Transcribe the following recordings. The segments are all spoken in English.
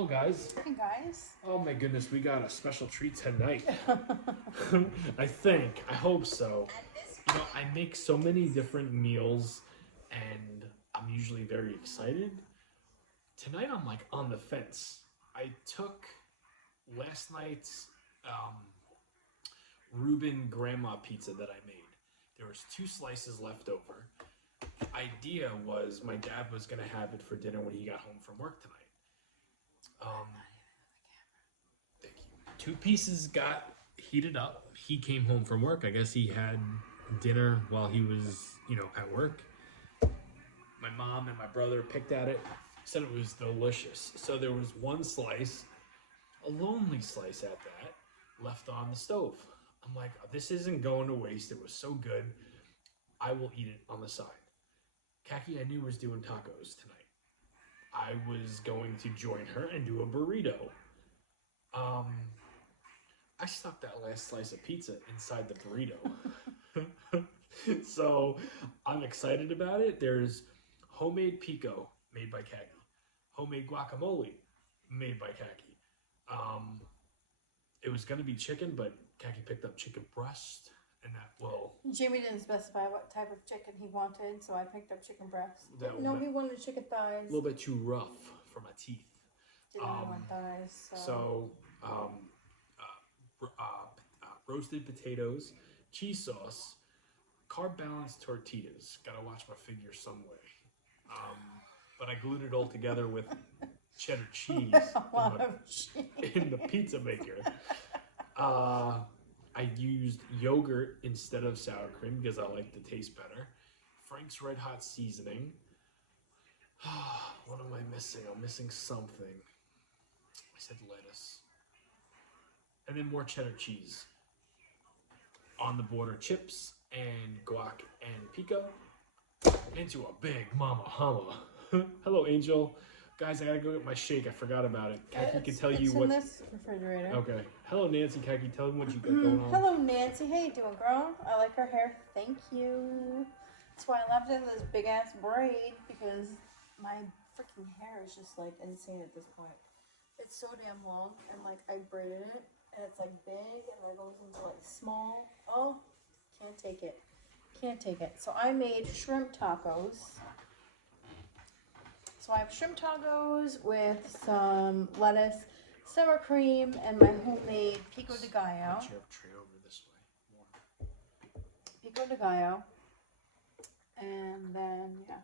Hello, guys. Hey, guys. Oh my goodness, we got a special treat tonight. I think. I hope so. You know, I make so many different meals, and I'm usually very excited. Tonight, I'm like on the fence. I took last night's Reuben grandma pizza that I made. There was 2 slices left over. The idea was my dad was gonna have it for dinner when he got home from work tonight. Thank you. 2 pieces got heated up. He came home from work. I guess he had dinner while he was, at work. My mom and my brother picked at it, said it was delicious. So there was 1 slice, a lonely slice at that, left on the stove. I'm like, this isn't going to waste. It was so good. I will eat it on the side. Kaki, I knew, was doing tacos tonight. I was going to join her and do a burrito. I stuck that last slice of pizza inside the burrito. So I'm excited about it. There's homemade pico made by Kaki. Homemade guacamole made by Kaki. It was going to be chicken, but Kaki picked up chicken breast. And that will... Jamie didn't specify what type of chicken he wanted, so I picked up chicken breast. No, he wanted chicken thighs. A little bit too rough for my teeth. Didn't want thighs. Roasted potatoes, cheese sauce, carb balanced tortillas. Gotta watch my figure some way. But I glued it all together with cheddar cheese in the pizza maker. I used yogurt instead of sour cream because I like the taste better. Frank's Red Hot seasoning. What am I missing? I'm missing something. I said lettuce. And then more cheddar cheese. On the border, chips and guac and pico. Into a big mama humma. Hello, Angel. Guys, I gotta go get my shake. I forgot about it. Kaki can tell you what. It's in this refrigerator. Okay. Hello, Nancy. Kaki, tell me what you got going on. Hello, Nancy. How you doing, girl? I like her hair. Thank you. That's why I left it in this big ass braid, because my freaking hair is just like insane at this point. It's so damn long, and like I braided it, and it's like big, and then it goes into like small. Oh, can't take it. Can't take it. So I made shrimp tacos. So I have shrimp tacos with some lettuce, sour cream, and my homemade pico de gallo. Get your tray over this way. More. Pico de gallo. And then, yeah.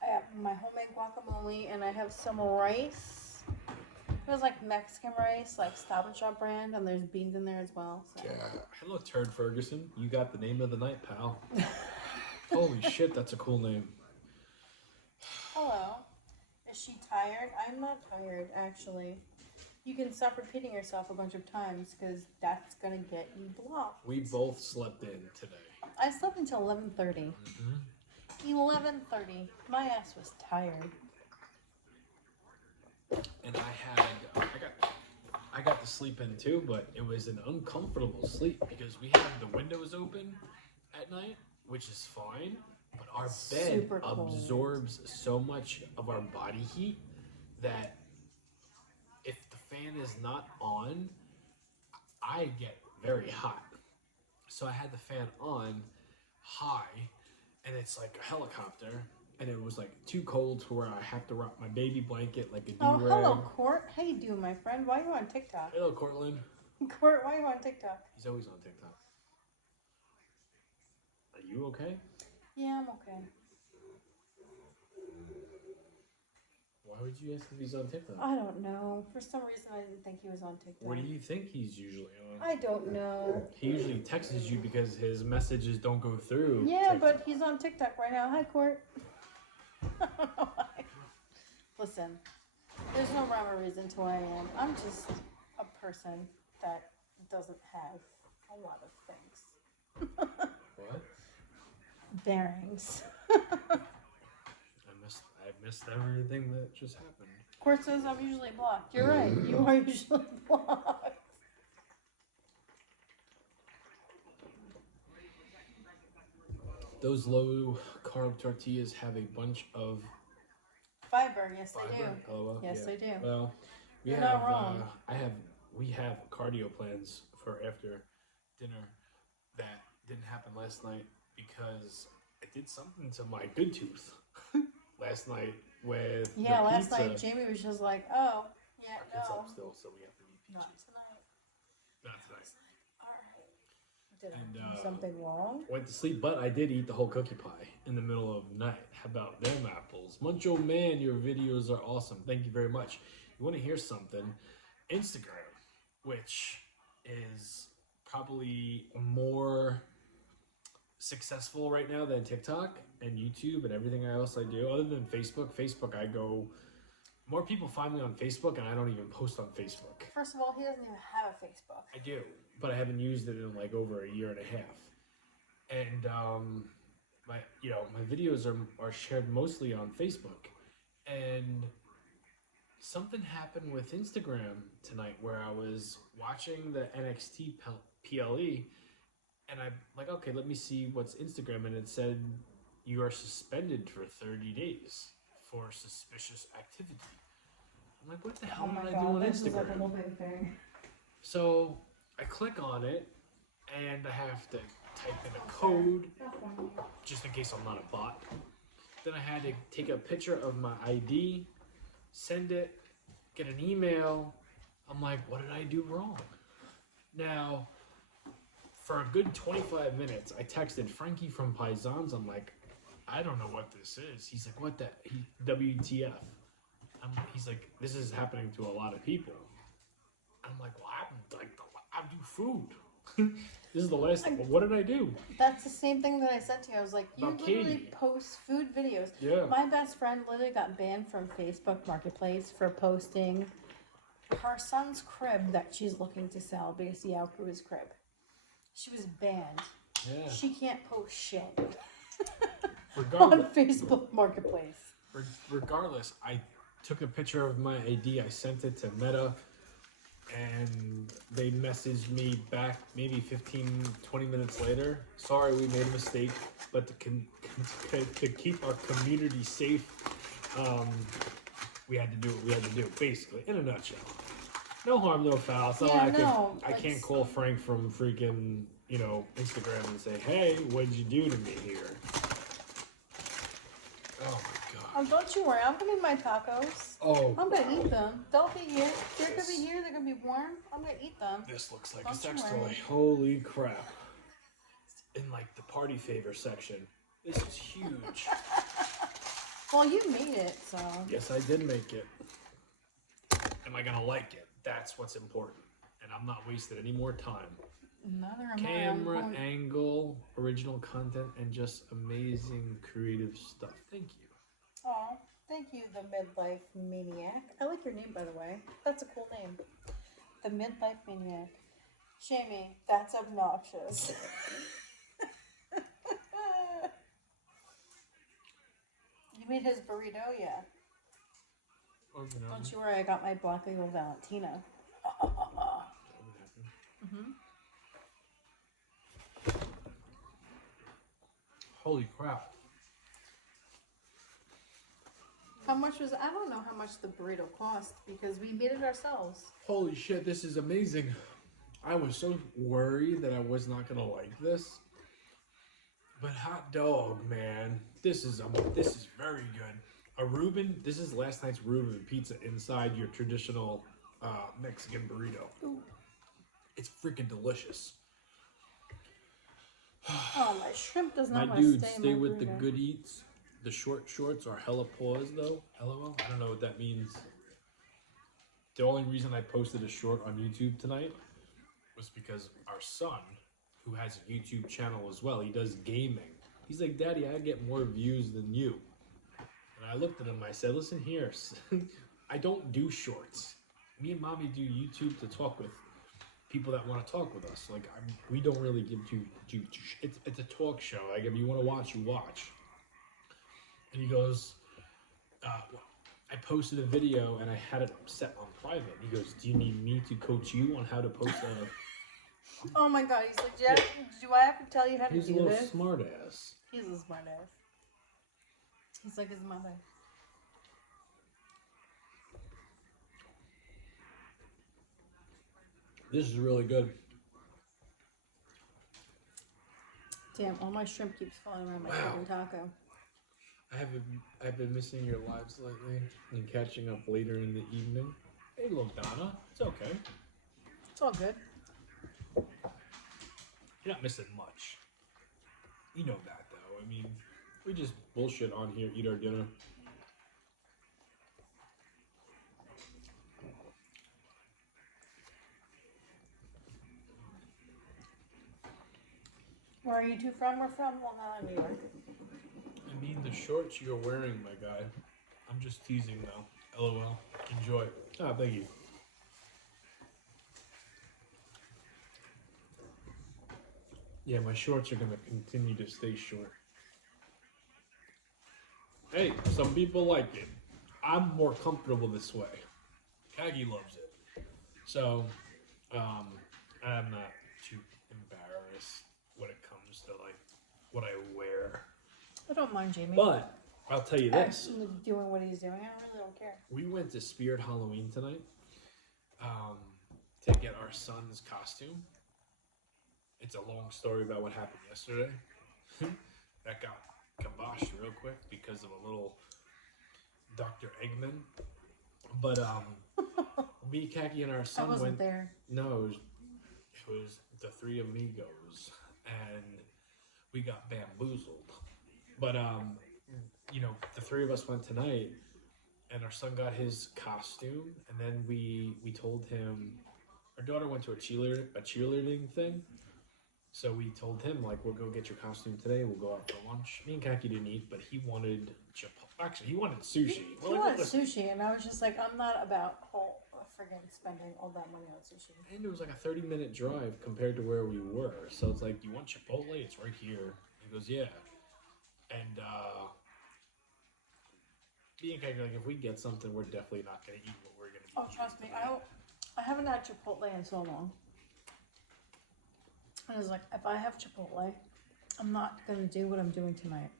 I have my homemade guacamole, and I have some rice. It was like Mexican rice, like Stop and Shop brand, and there's beans in there as well. So. Yeah. Hello, Turd Ferguson. You got the name of the night, pal. Holy shit, that's a cool name. Hello. Is she tired? I'm not tired, actually. You can stop repeating yourself a bunch of times, because that's going to get you blocked. We both slept in today. I slept until 11:30. 11:30. My ass was tired. And I got to sleep in too, but it was an uncomfortable sleep because we have the windows open at night, which is fine, but our bed absorbs so much of our body heat that if the fan is not on, I get very hot. So I had the fan on high, and it's like a helicopter. And it was like too cold to where I have to wrap my baby blanket like a do-rag. Oh, hello, Court. How you doing, my friend? Why are you on TikTok? Hello, Cortland. Court, why are you on TikTok? He's always on TikTok. Are you okay? Yeah, I'm okay. Why would you ask if he's on TikTok? I don't know. For some reason, I didn't think he was on TikTok. What do you think he's usually on? I don't know. He usually texts you because his messages don't go through. Yeah, TikTok. but he's on TikTok right now. Hi, Court. I don't know why. Listen, there's no rhyme or reason to who I am. I'm just a person that doesn't have a lot of things. What? Bearings. I missed everything that just happened. Court says I'm usually blocked. You're right. You are usually blocked. Those low carb tortillas have a bunch of fiber. Yes, they do. Fiber? LOL? Yes, Yeah. they do. Well, we You're have, not wrong. we have cardio plans for after dinner that didn't happen last night because I did something to my good tooth last night with Yeah, the last pizza. night Jamie was just like, oh, yeah, It's no. up still, so we have to eat peaches. Not tonight. Not tonight. Alright. Did I And, do something wrong? Went to sleep, but I did eat the whole cookie pie in the middle of the night. How about them apples? Muncho Man, your videos are awesome. Thank you very much. You want to hear something? Instagram, which is probably more successful right now than TikTok and YouTube and everything else I do. Other than Facebook, I go... More people find me on Facebook, and I don't even post on Facebook. First of all, he doesn't even have a Facebook. I do, but I haven't used it in like over a year and a half. And my videos are shared mostly on Facebook. And something happened with Instagram tonight where I was watching the NXT PLE, and I'm like, okay, let me see what's Instagram, and it said you are suspended for 30 days for suspicious activity. I'm like, what the hell did I do on this Instagram? is like a whole big thing. So I click on it, and I have to type in a code just in case I'm not a bot. Then I had to take a picture of my ID, send it, get an email. I'm like, what did I do wrong? Now, for a good 25 minutes, I texted Frankie from Paisans. I'm like, I don't know what this is. He's like, what the? WTF? He's like, this is happening to a lot of people. I'm like, well, I do food. This is the last thing. Well, what did I do? That's the same thing that I said to you. I was like, you About literally Katie. post food videos. Yeah. My best friend literally got banned from Facebook Marketplace for posting her son's crib that she's looking to sell because he outgrew his crib. She was banned. Yeah. She can't post shit on Regardless, Facebook Marketplace. regardless, I took a picture of my ID. I sent it to Meta, and they messaged me back maybe 15, 20 minutes later. Sorry, we made a mistake, but to keep our community safe, we had to do what we had to do, basically, in a nutshell. No harm, no foul. It's not Yeah, like no, I can't call Frank from freaking, Instagram and say, hey, what'd you do to me here? Oh my god. Oh, don't you worry. I'm gonna eat my tacos. Oh, I'm gonna eat them. They'll be here. They're gonna be here. They're gonna be warm. I'm gonna eat them. this looks like Don't a sex you toy. worry. Holy crap. In like the party favor section. This is huge. Well, you made it, so. Yes, I did make it. Am I gonna like it? That's what's important. And I'm not wasting any more time. Neither am I. Camera angle, original content, and just amazing creative stuff. Thank you. Oh, thank you, the Midlife Maniac. I like your name, by the way. That's a cool name. The Midlife Maniac. Jamie, that's obnoxious. You made his burrito, yeah. Don't you worry, I got my Black Label Valentina. Holy crap. How much was, I don't know how much the burrito cost because we made it ourselves. Holy shit, this is amazing. I was so worried that I was not gonna like this. But hot dog, man. This is very good. A Reuben, this is last night's Reuben pizza inside your traditional Mexican burrito. Ooh. It's freaking delicious. Oh, my shrimp does My not want to dude, stay in stay my with the burrito. good eats. The short shorts are hella pause though. LOL. I don't know what that means. The only reason I posted a short on YouTube tonight was because our son, who has a YouTube channel as well, he does gaming. He's like, Daddy, I get more views than you. And I looked at him, I said, listen here, I don't do shorts. Me and Mommy do YouTube to talk with people that want to talk with us. Like, we don't really give it's a talk show. Like, if you want to watch, you watch. And he goes, I posted a video and I had it set on private. He goes, do you need me to coach you on how to post a... Oh my god, he's like, do I have to tell you how to He's a do little this? smart ass. He's a smart ass. He's like his mother. This is really good. Damn, all my shrimp keeps falling around my fucking taco. I've been missing your lives lately and catching up later in the evening. Hey, little Donna, it's okay. It's all good. You're not missing much. You know that, though. I mean, we just bullshit on here, eat our dinner. Where are you two from? We're from Long Island, New York. I mean, the shorts you're wearing, my guy. I'm just teasing, though. LOL. Enjoy. Ah, thank you. Yeah, my shorts are going to continue to stay short. Hey, some people like it. I'm more comfortable this way. Kagi loves it. So, I'm not too embarrassed when it comes to, like, what I wear. I don't mind Jamie. But, I'll tell you this. Actually doing what he's doing, I really don't care. We went to Spirit Halloween tonight to get our son's costume. It's a long story about what happened yesterday. That got kiboshed real quick because of a little Dr. Eggman. But me, Kaki, and our son I wasn't there. No, it was the three amigos, and we got bamboozled. But you know, the three of us went tonight, and our son got his costume, and then we told him. Our daughter went to a cheerleading thing. So we told him, like, we'll go get your costume today. We'll go out for lunch. Me and Kaki didn't eat, but he wanted Actually, he wanted sushi. He wanted sushi, and I was just like, I'm not about friggin' spending all that money on sushi. And it was like a 30-minute drive compared to where we were. So it's like, you want Chipotle? It's right here. He goes, yeah. And me and Kaki, like, if we get something, we're definitely not going to eat what we're going to eat. Oh, trust me, I haven't had Chipotle in so long. And I was like, if I have Chipotle, I'm not going to do what I'm doing tonight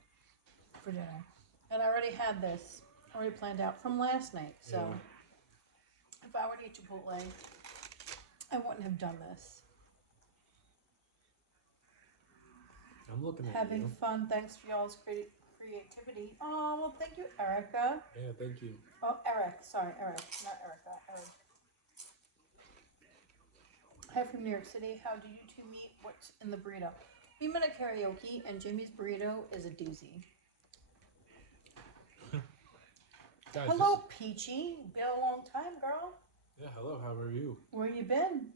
for dinner. And I already had this already planned out from last night. So if I were to eat Chipotle, I wouldn't have done this. I'm looking at Having you. fun. Thanks for y'all's creativity. Oh, well, thank you, Erica. Yeah, thank you. Oh, Eric. Sorry, Eric. Not Erica. Eric. Hi from New York City. How do you two meet? What's in the burrito? We met at karaoke, and Jamie's burrito is a doozy. Guys, Hello, Peachy. Been a long time, girl. Yeah, hello. How are you? Where you been?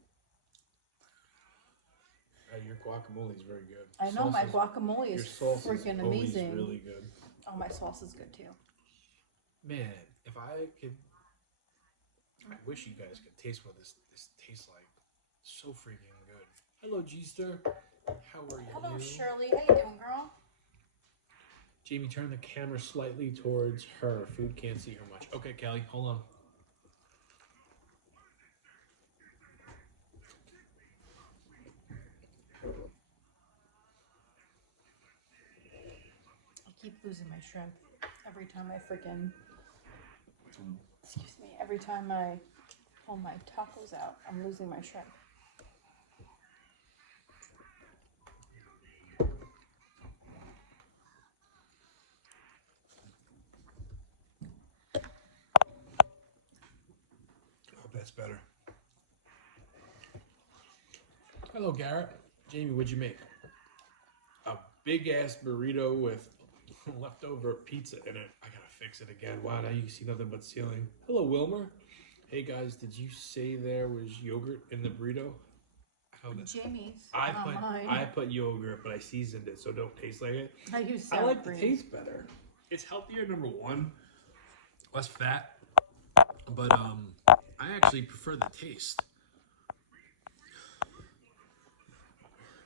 Your guacamole is very good. I know, my guacamole is freaking amazing. Really good. Oh, my sauce is good too. Man, if I could, I wish you guys could taste what this tastes like. It's so freaking good. Hello, G-Star. How are you? Hello, Shirley. How you doing, girl? Jamie, turn the camera slightly towards her. Food can't see her much. Okay, Kelly, hold on. I keep losing my shrimp every time I freaking, excuse me, every time I pull my tacos out, I'm losing my shrimp. That's better. Hello, Garrett. Jamie, what'd you make? A big ass burrito with leftover pizza in it. I gotta fix it again. Wow, now you can see nothing but ceiling. Hello, Wilmer. Hey guys, did you say there was yogurt in the burrito? Jamie's. I put yogurt, but I seasoned it so it don't taste like it. I use sour I like cream. the taste better. It's healthier, number one. Less fat. But I actually prefer the taste.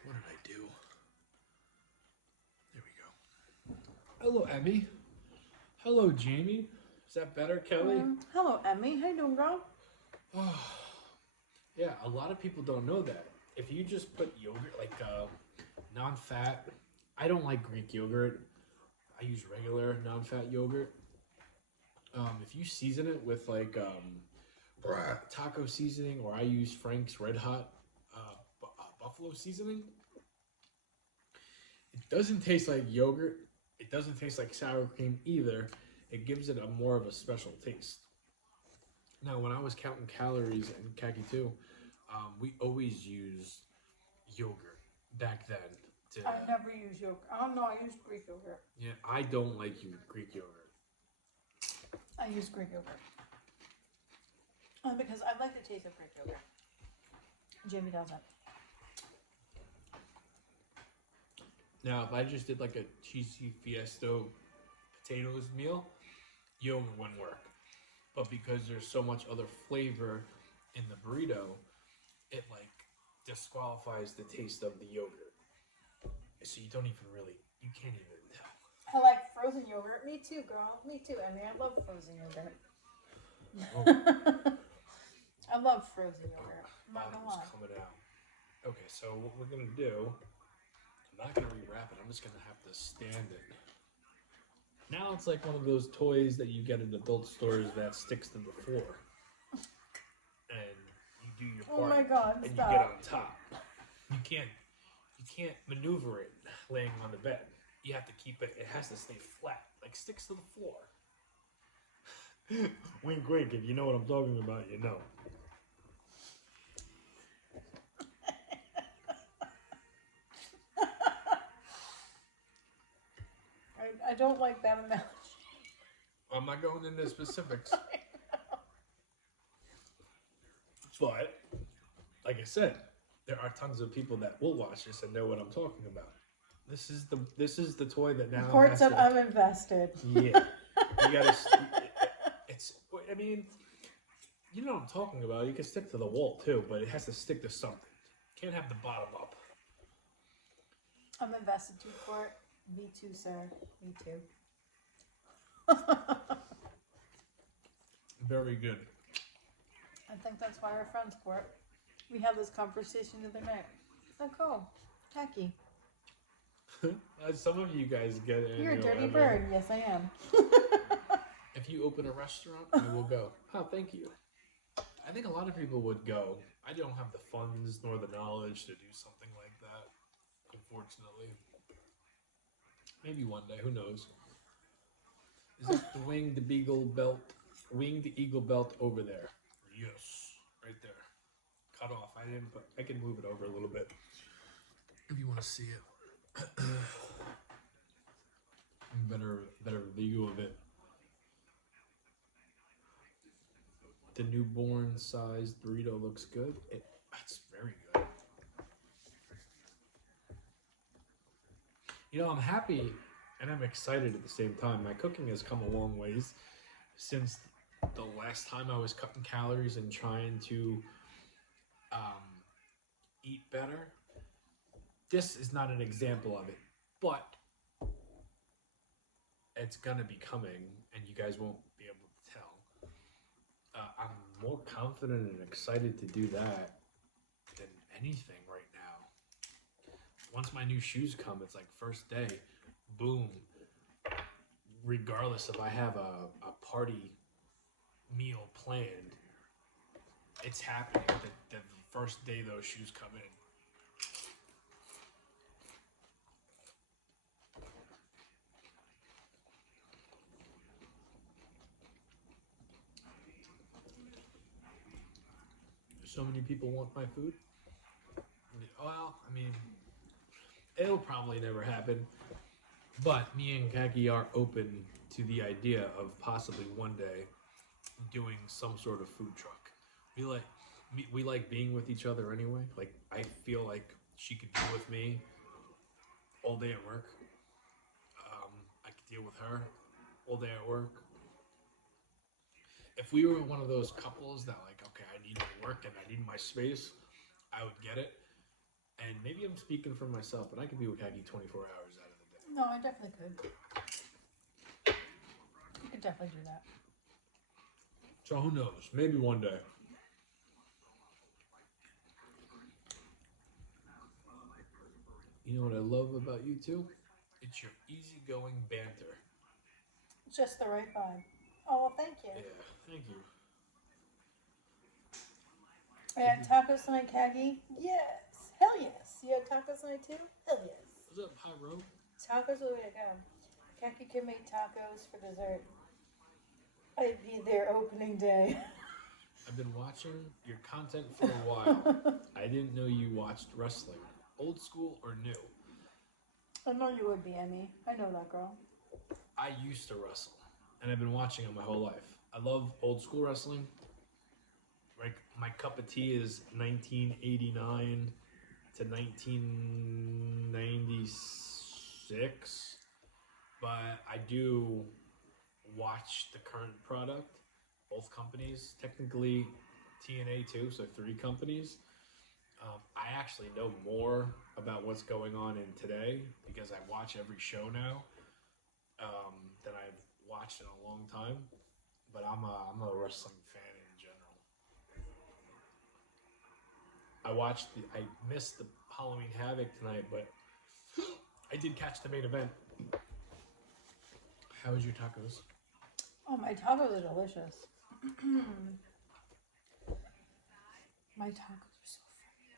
What did I do? There we go. Hello, Emmy. Hello, Jamie. Is that better, Kelly? Hello, Emmy. How you doing, girl? Yeah, a lot of people don't know that. If you just put yogurt, like non-fat, I don't like Greek yogurt. I use regular non-fat yogurt. If you season it with like taco seasoning, or I use Frank's Red Hot buffalo seasoning. It doesn't taste like yogurt. It doesn't taste like sour cream either. It gives it a more of a special taste. Now, when I was counting calories in Khaki 2, we always used yogurt back then. I never use yogurt. Oh no, I use Greek yogurt. Yeah, I don't like Greek yogurt. I use Greek yogurt. Because I like the taste of Greek yogurt. Jamie doesn't. Now, if I just did like a cheesy Fiesto potatoes meal, yogurt wouldn't work. But because there's so much other flavor in the burrito, it like disqualifies the taste of the yogurt. So you don't even really, you can't even tell. I like frozen yogurt. Me too, girl. Me too. I mean, I love frozen yogurt. Oh. I love frozen yogurt. I'm not gonna lie. Coming out. Okay, so what we're gonna do, I'm not gonna rewrap it. I'm just gonna have to stand it. Now it's like one of those toys that you get in adult stores that sticks to the floor, and you do your part. Oh my God! And Stop. you get on top. You can't maneuver it laying on the bed. You have to keep it. It has to stay flat, like sticks to the floor. Wink, wink. If you know what I'm talking about, you know. I don't like that analogy. I'm not going into specifics. But, like I said, there are tons of people that will watch this and know what I'm talking about. This is the toy that now. Court said I'm invested. Yeah, you gotta. It's. I mean, you know what I'm talking about. You can stick to the wall too, but it has to stick to something. Can't have the bottom up. I'm invested too, Court. Me too, sir. Me too. Very good. I think that's why we're friends, Court. We had this conversation the other night. Oh, cool. Tacky. Some of you guys get it. You're a dirty bird. Yes, I am. If you open a restaurant, I will go. Oh, thank you. I think a lot of people would go. I don't have the funds nor the knowledge to do something like that, unfortunately. Maybe one day, who knows? Is it the winged eagle belt over there? Yes, right there. Cut off. I can move it over a little bit if you want to see it. better view of it. The newborn sized burrito looks good. It's very good. You know, I'm happy and I'm excited at the same time. My cooking has come a long ways since the last time I was cutting calories and trying to eat better. This is not an example of it, but it's gonna be coming and you guys won't be able to tell. I'm more confident and excited to do that than anything right now. Once my new shoes come, it's like first day, boom. Regardless if I have a party meal planned, it's happening the first day those shoes come in. So many people want my food. Well, I mean, it'll probably never happen. But me and Kaki are open to the idea of possibly one day doing some sort of food truck. We like being with each other anyway. Like, I feel like she could deal with me all day at work. I could deal with her all day at work. If we were one of those couples that like, okay, I need my work and I need my space, I would get it. And maybe I'm speaking for myself, but I could be with Kaki 24 hours out of the day. No, I definitely could. You could definitely do that. So who knows? Maybe one day. You know what I love about you two? It's your easygoing banter. Just the right vibe. Oh, well, thank you. Yeah, thank you. I had tacos tonight, Kagi. Yes. Hell yes. You had tacos tonight too? Hell yes. What's up, Pyro? Tacos are the way to go. Kaki can make tacos for dessert. I'd be there opening day. I've been watching your content for a while. I didn't know you watched wrestling. Old school or new? I know you would be, Emmy. I know that girl. I used to wrestle, and I've been watching it my whole life. I love old school wrestling. Like, my cup of tea is 1989 to 1996, but I do watch the current product, both companies, technically TNA too, so 3 companies. I actually know more about what's going on in today because I watch every show now that I've watched in a long time. But I'm a wrestling fan in general. I missed the Halloween Havoc tonight, but I did catch the main event. How was your tacos? Oh, my tacos are delicious. My tacos are so freaking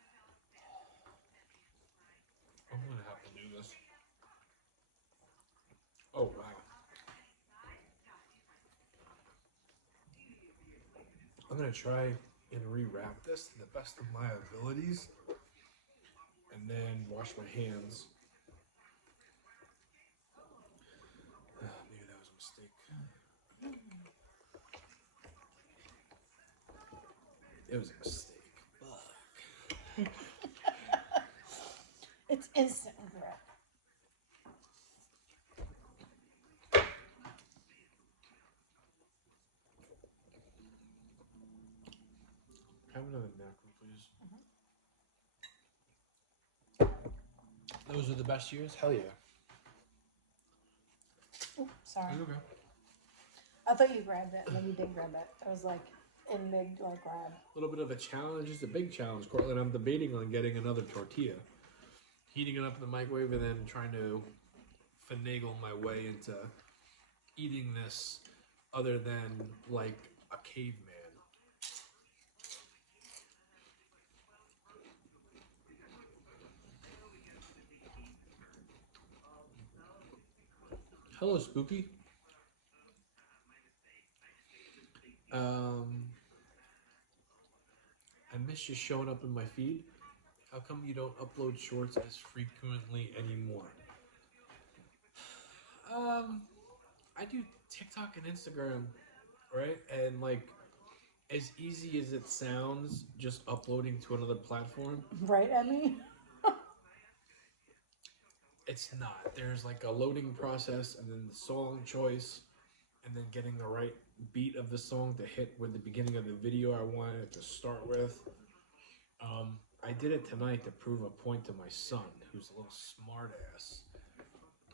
I'm gonna have to do this. Oh wow. I'm gonna try and rewrap this to the best of my abilities and then wash my hands. Maybe that was a mistake. It was a mistake. Fuck. It's instant regret. Have another napkin, please. Those are the best years? Hell yeah. Ooh, sorry. Okay. I thought you grabbed it, and then you did grab it. I was like in mid like grab. A little bit of a challenge. It's a big challenge, Cortland. I'm debating on getting another tortilla, heating it up in the microwave, and then trying to finagle my way into eating this other than like a caveman. Hello, Spooky. I miss you showing up in my feed. How come you don't upload shorts as frequently anymore? I do TikTok and Instagram, right? And like, as easy as it sounds, just uploading to another platform, Right, Emmy? it's not. There's like a loading process, and then the song choice, and then getting the right beat of the song to hit with the beginning of the video I wanted it to start with. I did it tonight to prove a point to my son, who's a little smart ass,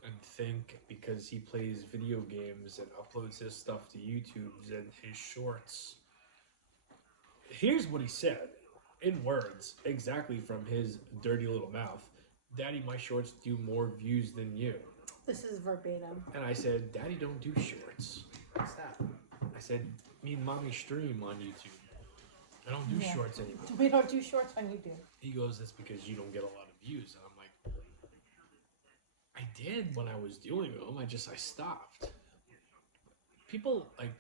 and think because he plays video games and uploads his stuff to YouTube and his shorts. Here's what he said, in words, exactly from his dirty little mouth. Daddy, my shorts do more views than you. This is verbatim. And I said, Daddy don't do shorts. What's that? I said, me and Mommy stream on YouTube. I don't do shorts anymore. We don't do shorts on YouTube. He goes, that's because you don't get a lot of views. And I'm like, I did when I was doing them. I stopped. People, like,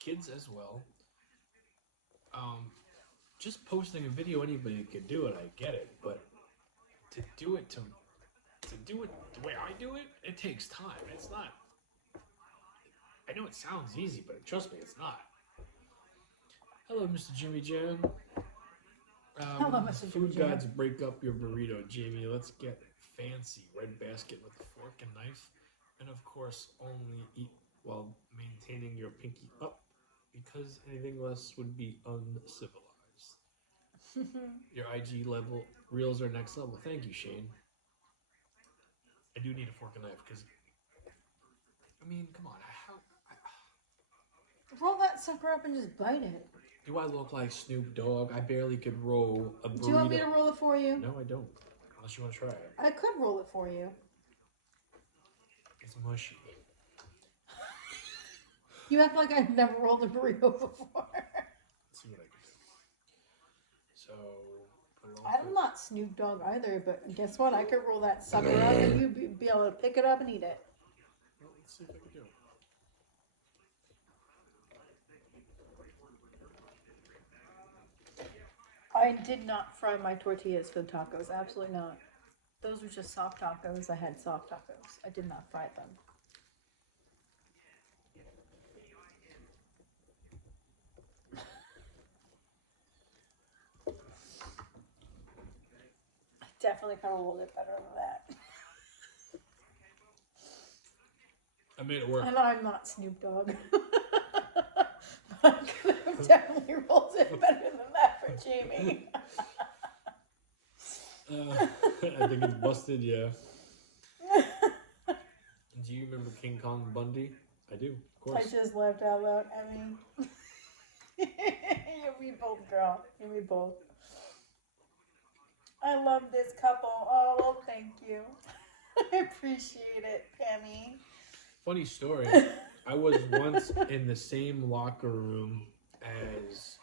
kids as well, just posting a video, anybody could do it, I get it. But to do it the way I do it, it takes time. It's not, I know it sounds easy, but trust me, it's not. Hello, Mr. Jimmy Jan. Hello, Mr. Jimmy Food Jan. gods, break up your burrito, Jamie. Let's get fancy. Red basket with a fork and knife. And of course, only eat while maintaining your pinky up, because anything less would be uncivilized. Your IG level reels are next level. Thank you, Shane. I do need a fork and knife because, I mean, come on. Roll that sucker up and just bite it. Do I look like Snoop Dogg? I barely could roll a burrito. Do you want me to roll it for you? No, I don't. Unless you want to try it. I could roll it for you. It's mushy. You act like I've never rolled a burrito before. Let's see what I can do. So put it on. I'm not Snoop Dogg either, but guess what? I could roll that sucker up and you'd be able to pick it up and eat it. Well, let's see if I can do it. I did not fry my tortillas for the tacos. Absolutely not. Those were just soft tacos. I had soft tacos. I did not fry them. I definitely could have rolled it better than that. I made it work. And I'm not Snoop Dogg. I could have definitely rolled it better than that for Jamie. I think it's busted, yeah. Do you remember King Kong Bundy? I do, of course. I just laughed out loud. I mean, you me both, girl. You me both. I love this couple. Oh, well, thank you. I appreciate it, Pammy. Funny story. I was once in the same locker room as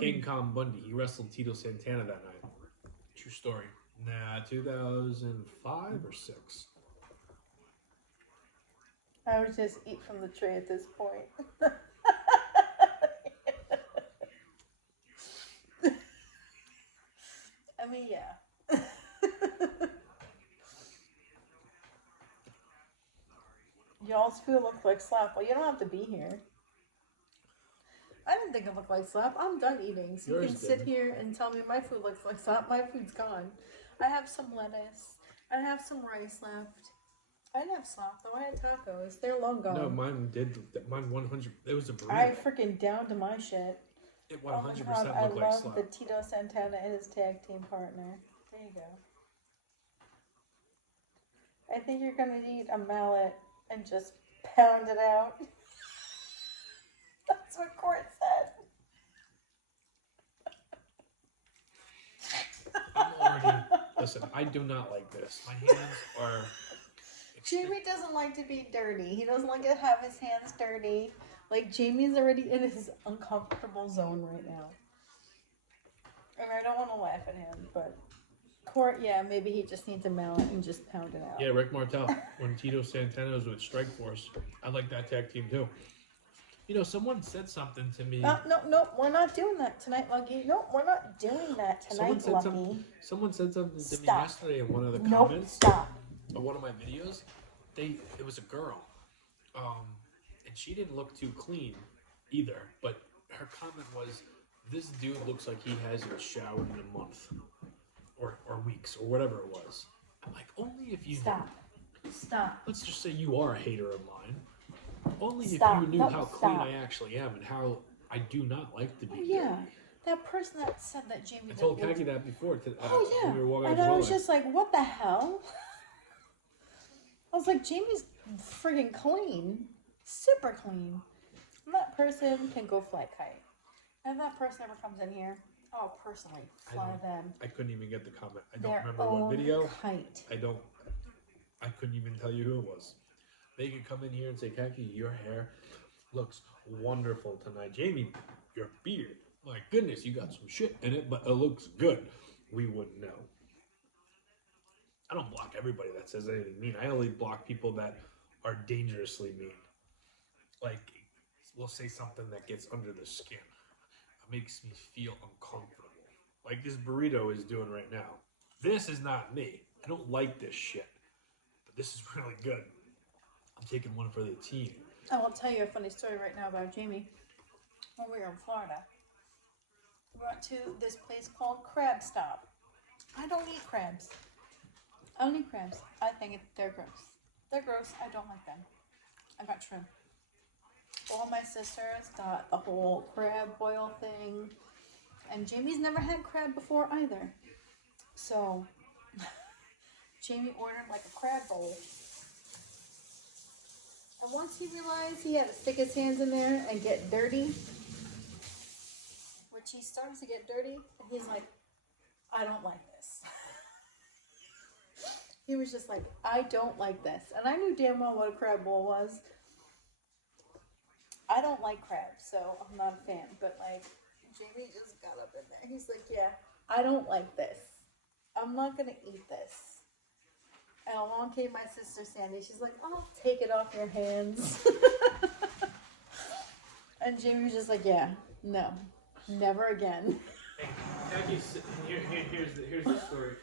King Kong Bundy. He wrestled Tito Santana that night. True story. Nah, 2005 or 6. I would just eat from the tray at this point. I mean, yeah. Y'all's food looks like slap. Well, you don't have to be here. I didn't think it looked like slap. I'm done eating. So Yours you can sit didn't. here and tell me my food looks like slap. My food's gone. I have some lettuce. I have some rice left. I didn't have slop though. I had tacos. They're long gone. No, mine did. Mine 100. It was a burrito. I freaking downed to my shit. It Oh 100% my looked God, like I love slop. the Tito Santana and his tag team partner. There you go. I think you're gonna need a mallet and just pound it out. That's what Court said. I'm already. Listen, I do not like this. My hands are. Jamie doesn't like to be dirty. He doesn't like to have his hands dirty. Like, Jamie's already in his uncomfortable zone right now. And I don't want to laugh at him, but Court, yeah, maybe he just needs a mallet and just pound it out. Yeah, Rick Martel. When Tito Santana was with Strike Force, I like that tag team too. You know, someone said something to me. No, we're not doing that tonight, Lucky. No, we're not doing that tonight, Lucky. Someone said something to me Stop. yesterday in one of the Nope, comments stop. of one of my videos. It was a girl, and she didn't look too clean either. But her comment was, "This dude looks like he hasn't showered in a month, or weeks, or whatever it was." I'm like, only if you Stop. Let's just say you are a hater of mine. Only Stop. if you knew No, how clean stop. I actually am and how I do not like to be. Oh, yeah. That person that said that Jamie I told didn't look- Kaki that before. Oh, yeah. When we were walking And out I the was roller. just like, what the hell? I was like, Jamie's friggin' clean. Super clean. And that person can go fly a kite. And if that person ever comes in here, I'll personally fly them. I couldn't even get the comment. I don't Their remember own what video. kite. I couldn't even tell you who it was. They could come in here and say, Kaki, your hair looks wonderful tonight. Jamie, your beard. My goodness, you got some shit in it, but it looks good. We wouldn't know. I don't block everybody that says anything mean. I only block people that are dangerously mean. Like, we'll say something that gets under the skin. It makes me feel uncomfortable. Like this burrito is doing right now. This is not me. I don't like this shit. But this is really good. I'm taking one for the team. I will tell you a funny story right now about Jamie. When we were in Florida, we went to this place called Crab Stop. I don't eat crabs. I don't eat crabs. I think they're gross. They're gross. I don't like them. I got shrimp. All my sisters got the whole crab boil thing. And Jamie's never had crab before either. So, Jamie ordered like a crab bowl. And once he realized he had to stick his hands in there and get dirty, which he started to get dirty, and he's like, I don't like this. He was just like, I don't like this. And I knew damn well what a crab bowl was. I don't like crabs, so I'm not a fan. But like, Jamie just got up in there. He's like, yeah, I don't like this. I'm not going to eat this. And along came my sister Sandy. She's like, oh, take it off your hands. And Jamie was just like, yeah, no, never again. Kaki's, here's the story.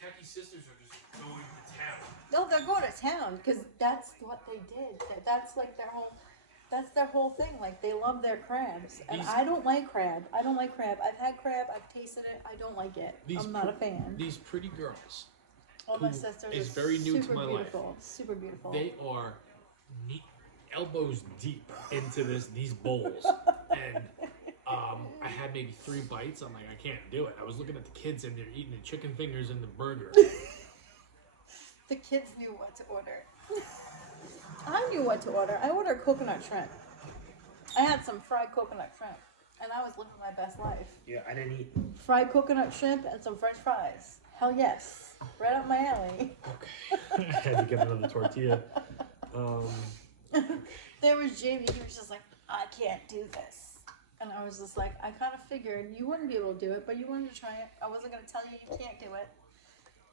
Kaki's sisters are just going to town. No, they're going to town because that's what they did. That's like their whole thing. Like, they love their crabs. And I don't like crab. I've had crab. I've tasted it. I don't like it. I'm not a fan. These pretty girls. All my sisters is are very new to my beautiful. life. Super beautiful. They are elbows deep into these bowls. And I had maybe 3 bites. I'm like, I can't do it. I was looking at the kids and they're eating the chicken fingers and the burger. The kids knew what to order. I knew what to order. I ordered coconut shrimp. I had some fried coconut shrimp. And I was living my best life. Yeah, I didn't eat. Fried coconut shrimp and some french fries. Hell yes. Right up my alley. Okay. I had to get another tortilla. There was Jamie. He was just like, I can't do this. And I was just like, I kind of figured you wouldn't be able to do it, but you wanted to try it. I wasn't going to tell you can't do it.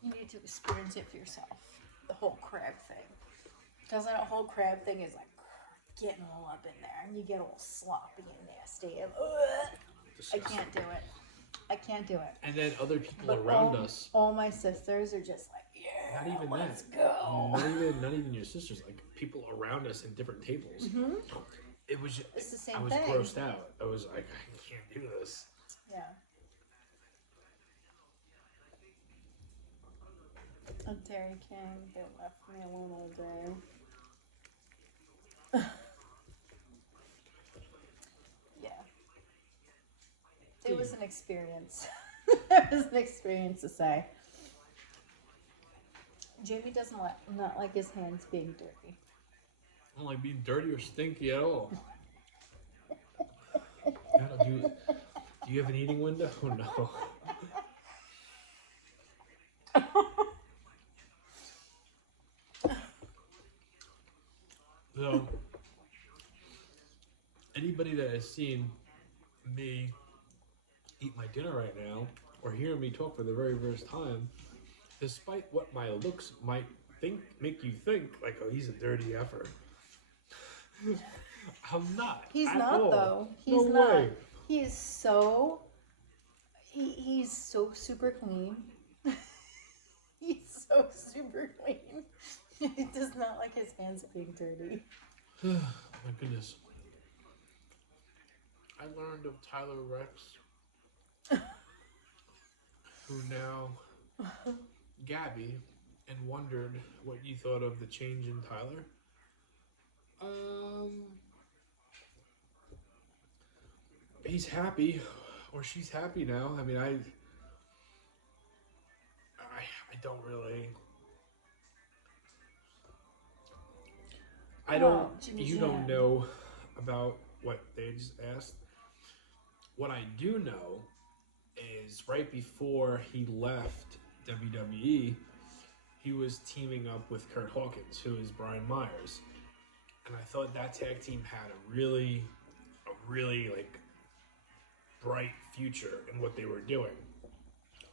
You need to experience it for yourself. The whole crab thing. Because that whole crab thing is like getting all up in there. And you get all sloppy and nasty. And I can't do it. I can't do it. And then other people around us. All my sisters are just like, yeah, not even let's go. Not even your sisters. Like people around us in different tables. Mm-hmm. It was. It's the same I was thing. grossed out. I was like, I can't do this. Yeah. A Dairy King. They left me alone all day. Yeah. It was an experience. It was an experience to say. Jamie doesn't not like his hands being dirty. I don't like being dirty or stinky at all. Do you have an eating window? Oh, no. So, anybody that has seen me eat my dinner right now, or hear me talk for the very first time, despite what my looks might make you think, like, oh, he's a dirty effer. I'm not. He's not, all. though. He's no not. Way. He is so. He's so super clean. He's so super clean. He does not like his hands being dirty. My goodness. I learned of Tyler Rex, who now Gabby, and wondered what you thought of the change in Tyler. He's happy, or she's happy now. I mean, I don't really. You don't know about what they just asked. What I do know is right before he left WWE, he was teaming up with Kurt Hawkins, who is Brian Myers. And I thought that tag team had a really like bright future in what they were doing.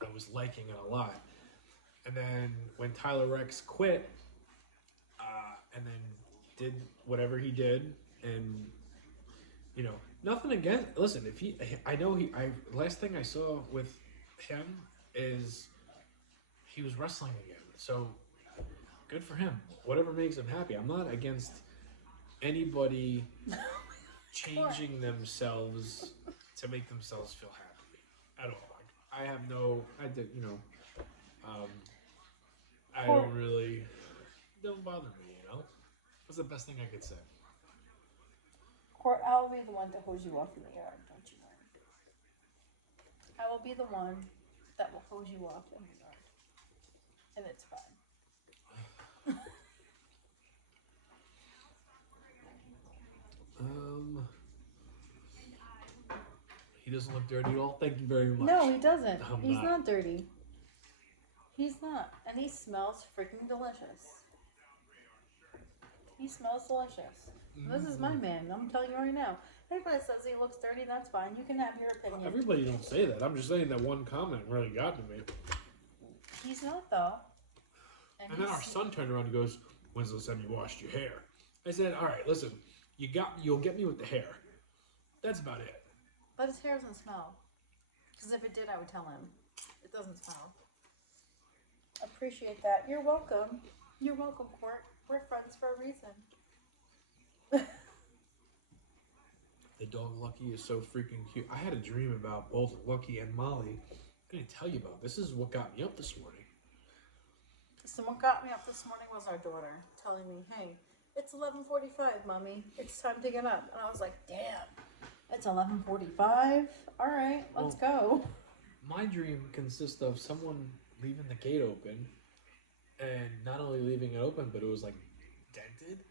I was liking it a lot. And then when Tyler Rex quit, and then did whatever he did, and you know, nothing against. Listen, last thing I saw with him is he was wrestling again. So good for him. Whatever makes him happy. I'm not against anybody changing themselves to make themselves feel happy at all. I have no, I don't really, don't bother me, you know? What's the best thing I could say? Court, I'll be the one to hose you off in the yard, don't you worry. I will be the one that will hose you off in the yard. And it's fine. He doesn't look dirty at all. Thank you very much. No, he doesn't. He's not. not dirty. He's not. And he smells freaking delicious. He smells delicious. This is my man. I'm telling you right now. Anybody that says he looks dirty, that's fine. You can have your opinion. Well, everybody don't say that. I'm just saying that one comment really got to me. He's not though. And then our son turned around and goes, "When's the last time you washed your hair?" I said, "All right, listen, you'll get me with the hair. That's about it." But his hair doesn't smell. Because if it did, I would tell him. It doesn't smell. Appreciate that. You're welcome. You're welcome, Court. We're friends for a reason. The dog Lucky is so freaking cute. I had a dream about both Lucky and Molly. I didn't tell you about this. This is what got me up this morning. So what got me up this morning was our daughter telling me, "Hey, it's 11:45, Mommy. It's time to get up." And I was like, "Damn, it's 11:45. All right, let's go." My dream consists of someone leaving the gate open, and not only leaving it open, but it was like dented.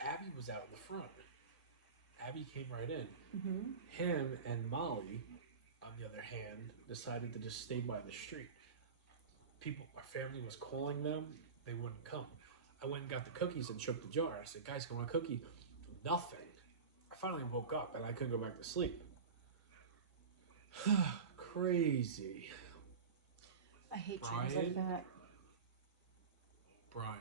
Abby was out in the front. Abby came right in. Mm-hmm. Him and Molly, on the other hand, decided to just stay by the street. Our family was calling them. They wouldn't come. I went and got the cookies and shook the jar. I said, "Guys, can I want a cookie?" Nothing. I finally woke up and I couldn't go back to sleep. Crazy. I hate dreams like that. Brian.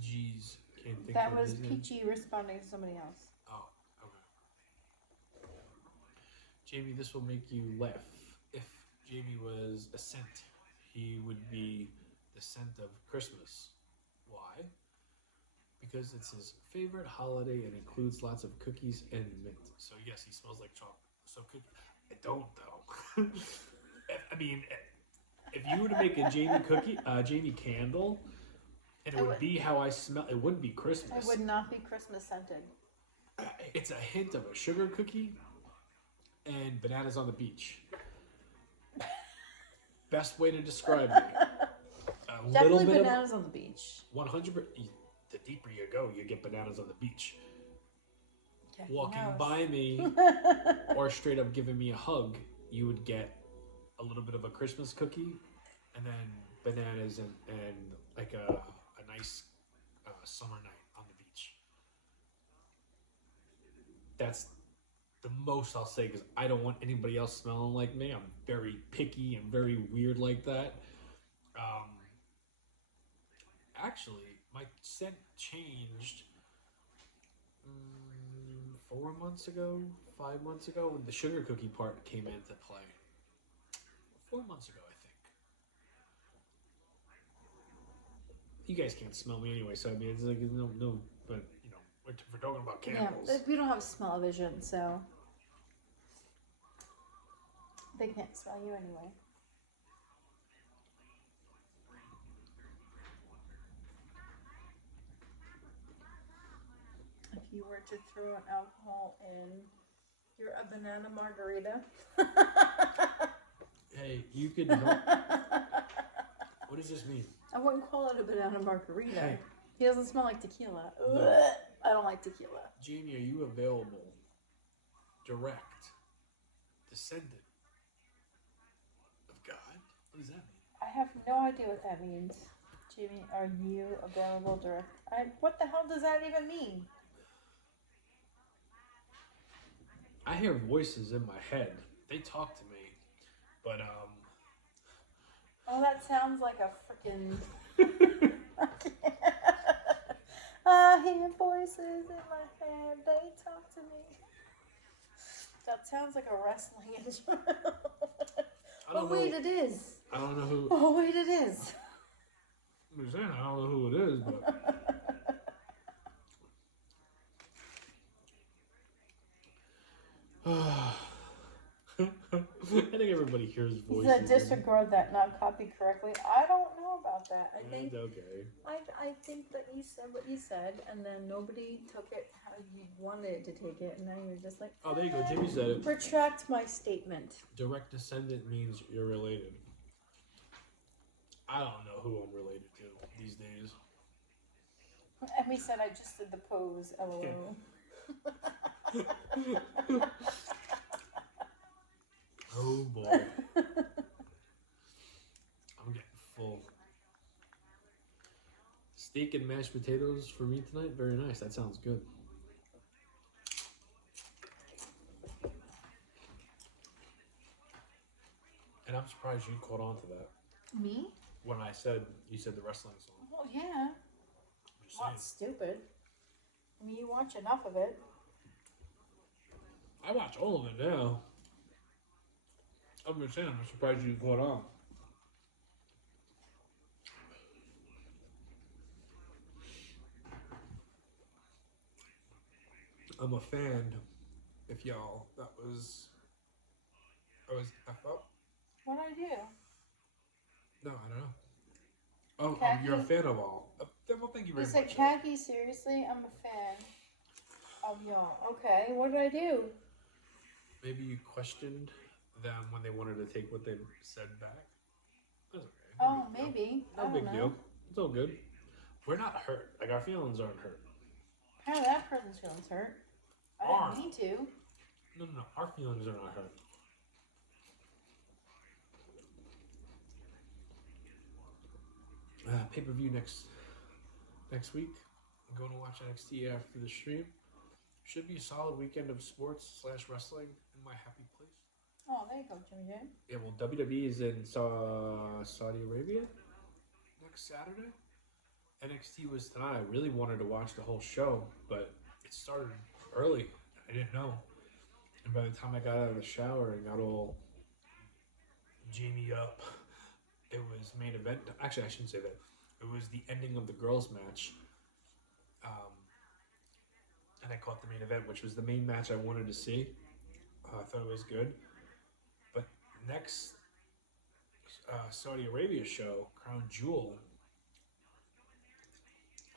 Jeez. Can't think That of was his name. Peachy responding to somebody else. Oh, okay. Jamie, this will make you laugh. If Jamie was a scent, he would be the scent of Christmas. Why? Because it's his favorite holiday and includes lots of cookies and mint. So yes, he smells like chocolate. So cookie. I don't though. I mean, if you were to make a Jamie candle, and it would be how I smell, it wouldn't be Christmas. It would not be Christmas scented. It's a hint of a sugar cookie and bananas on the beach. Best way to describe me. Definitely bananas on the beach. 100%. The deeper you go, you get bananas on the beach. Yeah, Walking by me or straight up giving me a hug, you would get a little bit of a Christmas cookie and then bananas and like a nice summer night on the beach. That's the most I'll say because I don't want anybody else smelling like me. I'm very picky and very weird like that. Actually, my scent changed 4 months ago, 5 months ago when the sugar cookie part came into play. 4 months ago, I think. You guys can't smell me anyway, so I mean, it's like no. But you know, we're talking about candles. Yeah, we don't have smell-o-vision, so they can't smell you anyway. If you were to throw an alcohol in, you're a banana margarita. Hey, you could not. What does this mean? I wouldn't call it a banana margarita. Hey. He doesn't smell like tequila. No. I don't like tequila. Jamie, are you available? Direct. Descendant of God? What does that mean? I have no idea what that means. Jamie, are you available direct? What the hell does that even mean? I hear voices in my head. They talk to me, but Oh, that sounds like a freaking. I hear voices in my head. They talk to me. That sounds like a wrestling instrument. Oh wait, it is. I don't know who. Oh wait, it is. I'm just saying, I don't know who it is, but. I think everybody hears He voices. said disregard that, not copy correctly. I don't know about that. I think Okay. I think that you said what you said, and then nobody took it how you wanted to take it, and now you're just like, Oh, there you go. Jimmy said it. retract my statement. Direct descendant means you're related. I don't know who I'm related to these days. And we said I just did the pose. LOL. Oh boy. I'm getting full. It's Steak and mashed potatoes for me tonight. Very nice. That sounds good. And I'm surprised you caught on to that. Me? When I said, you said the wrestling song. Well, yeah. I'm just saying. Not stupid. I mean, you watch enough of it. I watch all of it now. I'm just saying, I'm surprised you caught on. I'm a fan. If y'all, I was F up. What did I do? No, I don't know. Oh, Khaki? you're a fan of all. Well, thank you very You much. said khaki, seriously? I'm a fan of y'all. Okay, what did I do? Maybe you questioned them when they wanted to take what they said back. That's okay. Oh, maybe. No I don't big know. deal. It's all good. We're not hurt. Like, our feelings aren't hurt. How that person's feelings hurt? I didn't mean to. No. Our feelings are not hurt. Pay-per-view next week. I'm going to watch NXT after the stream. Should be a solid weekend of sports / wrestling in my happy place. Oh, there you go, Jimmy J. Yeah, well, WWE is in Saudi Arabia next Saturday. NXT was tonight. I really wanted to watch the whole show, but it started early. I didn't know. And by the time I got out of the shower and got all Jamie up, it was main event. Actually, I shouldn't say that. It was the ending of the girls' match. And I caught the main event, which was the main match I wanted to see. I thought it was good. But next Saudi Arabia show, Crown Jewel,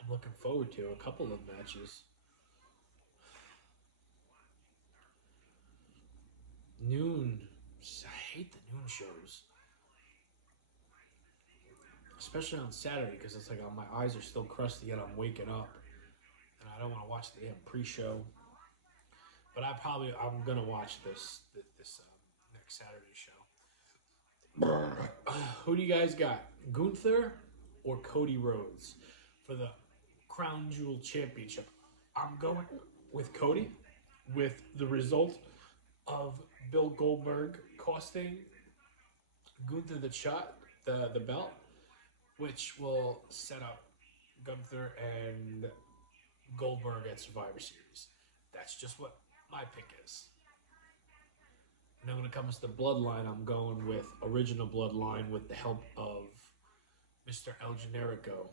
I'm looking forward to a couple of matches. Noon. I hate the noon shows. Especially on Saturday, because it's like my eyes are still crusty and I'm waking up. And I don't want to watch the damn pre-show. But I'm going to watch this next Saturday show. Who do you guys got? Gunther or Cody Rhodes for the Crown Jewel Championship? I'm going with Cody, with the result of Bill Goldberg costing Gunther the belt, which will set up Gunther and Goldberg at Survivor Series. That's just what my pick is. And then when it comes to Bloodline, I'm going with original Bloodline with the help of Mr. El Generico.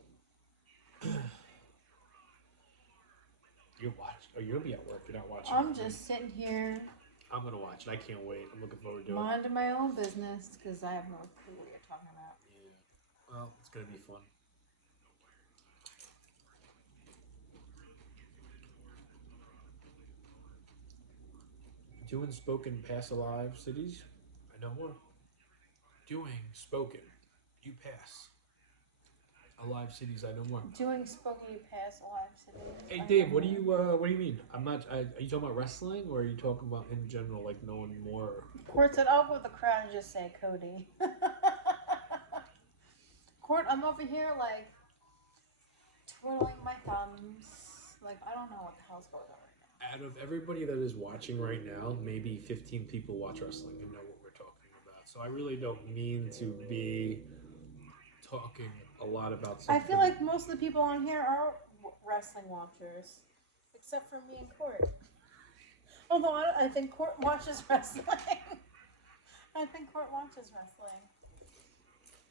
You're gonna be at work. You're not watching. I'm just sitting here. I'm gonna watch it. I can't wait. I'm looking forward to it. Minding my own business because I have no clue what you're talking about. Yeah. Well, it's gonna be fun. Doing spoken pass alive cities. I know more. Doing spoken, you pass. Alive cities. I know more. Doing spoken, you pass alive cities. Hey Dave, what do you mean? I'm not. Are you talking about wrestling, or are you talking about in general, like knowing more? Court said, "I'll go with the crowd and just say Cody." Court, I'm over here like twirling my thumbs. Like I don't know what the hell's going on right now. Out of everybody that is watching right now, maybe 15 people watch wrestling and know what we're talking about. So I really don't mean to be talking a lot about something. I feel like most of the people on here are wrestling watchers, except for me and Court. Although I think Court watches wrestling. I think Court watches wrestling.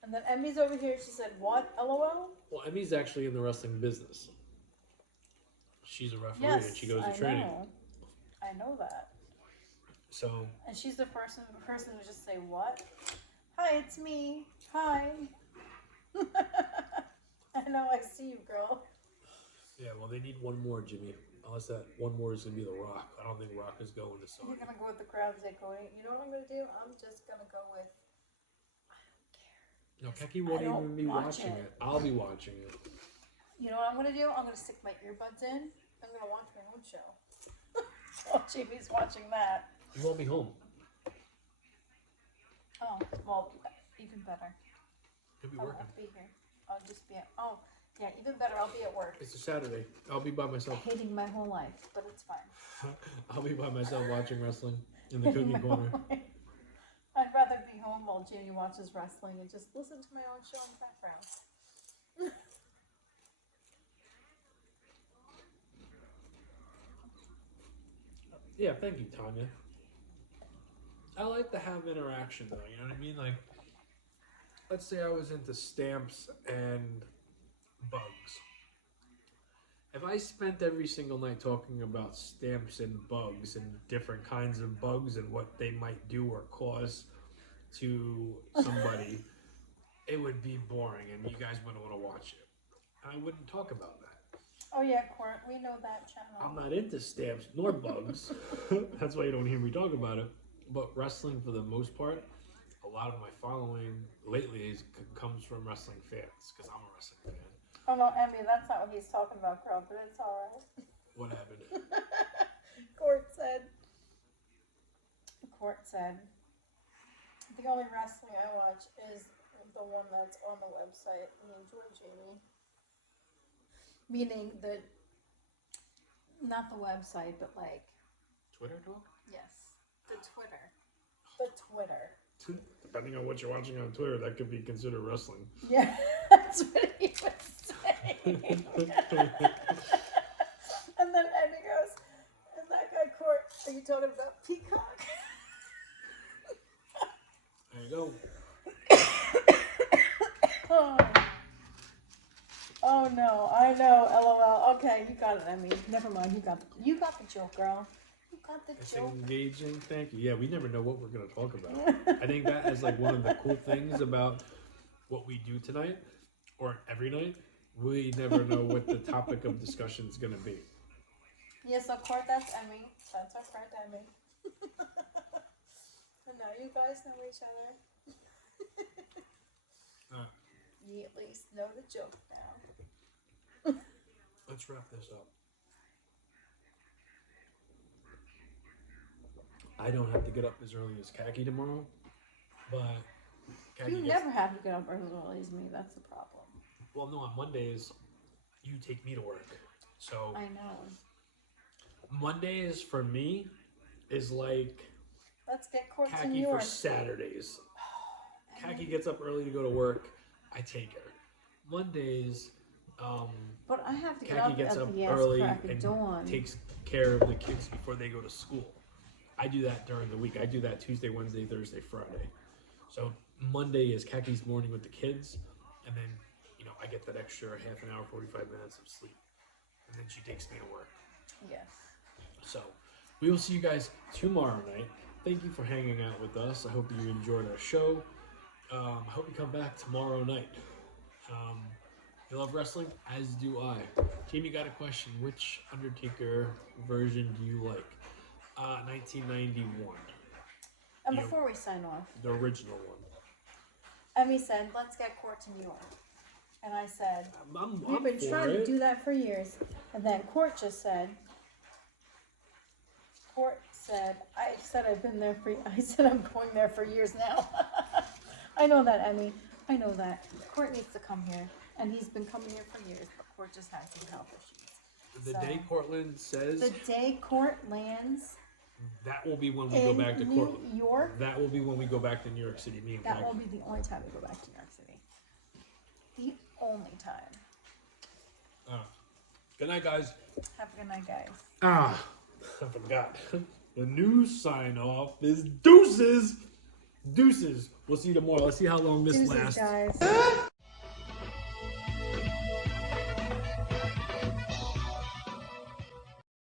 And then Emmy's over here. She said, "What? LOL." Well, Emmy's actually in the wrestling business. She's a referee and she goes to training. I know that. So. And she's the person who just say, "What? Hi, it's me. Hi." I know. I see you, girl. Yeah. Well, they need one more, Jimmy. Unless that one more is gonna be The Rock. I don't think Rock is going to Saudi. You're gonna go with the crowd and say, "Cody." You know what I'm gonna do? I'm just gonna go with. No, Keki won't even be watching it. I'll be watching it. You know what I'm gonna do? I'm gonna stick my earbuds in. I'm gonna watch my own show. Oh, Jimmy's watching that. You won't be home. Oh, well, even better. You'll be I working. won't be here. I'll just be. Oh, Yeah, even better. I'll be at work. It's a Saturday. I'll be by myself. Hating my whole life, but it's fine. I'll be by myself watching wrestling in the cookie corner. I'd rather be home while Jenny watches wrestling and just listen to my own show in the background. Yeah, thank you, Tanya. I like to have interaction, though. You know what I mean? Like, let's say I was into stamps and bugs. If I spent every single night talking about stamps and bugs and different kinds of bugs and what they might do or cause to somebody, it would be boring and you guys wouldn't want to watch it. I wouldn't talk about that. Oh yeah, Court, we know that channel. I'm not into stamps nor bugs. That's why you don't hear me talk about it. But wrestling, for the most part, a lot of my following lately comes from wrestling fans because I'm a wrestling fan. Oh no, Emmy, that's not what he's talking about, girl, but it's alright. What happened? Court said, the only wrestling I watch is the one that's on the website, me and Jamie. Meaning not the website, but like... Twitter talk? Yes, the Twitter. The Twitter. Depending on what you're watching on Twitter, that could be considered wrestling. Yeah, that's what he was saying. And then Emmy goes, and that guy Court, are you talking about Peacock? There you go. Oh no, I know, LOL. Okay, you got it, Emmy. Never mind, you got the joke, girl. You got the It's joke. engaging. Thank you. Yeah, we never know what we're going to talk about. I think that is like one of the cool things about what we do tonight or every night. We never know what the topic of discussion is going to be. Yes, of course, that's Emmy. That's our friend Emmy. And now you guys know each other. You at least know the joke now. Let's wrap this up. I don't have to get up as early as Khaki tomorrow, but Khaki You never have to get up as early as me. That's the problem. Well, no, on Mondays, you take me to work. So I know. Mondays for me is like Let's get Court to New Khaki York. for Saturdays. Khaki gets up early to go to work. I take her. Mondays, But I have to get Khaki up gets at up the early crack of and dawn. takes care of the kids before they go to school. I do that during the week. I do that Tuesday, Wednesday, Thursday, Friday. So Monday is Khaki's morning with the kids, and then I get that extra half an hour, 45 minutes of sleep, and then she takes me to work. Yes. So we will see you guys tomorrow night. Thank you for hanging out with us. I hope you enjoyed our show. I hope you come back tomorrow night. You love wrestling, as do I. Jamie got a question. Which Undertaker version do you like? 1991. And before we sign off, The original one. Emmy said, "Let's get Court to New York." And I said, "We've been trying to do that for years." And then Court said, I said I'm going there for years now. I know that, Emmy. I know that. Court needs to come here. And he's been coming here for years, but Court just had some health issues. The day Portland says... The day Court lands... That will be when we go back to Portland. New York? That will be when we go back to New York City, me and That Khaki. will be the only time we go back to New York City. The only time. Good night, guys. Have a good night, guys. I forgot. The new sign off is deuces. Deuces. We'll see you tomorrow. Let's see how long this Deuces, lasts. guys.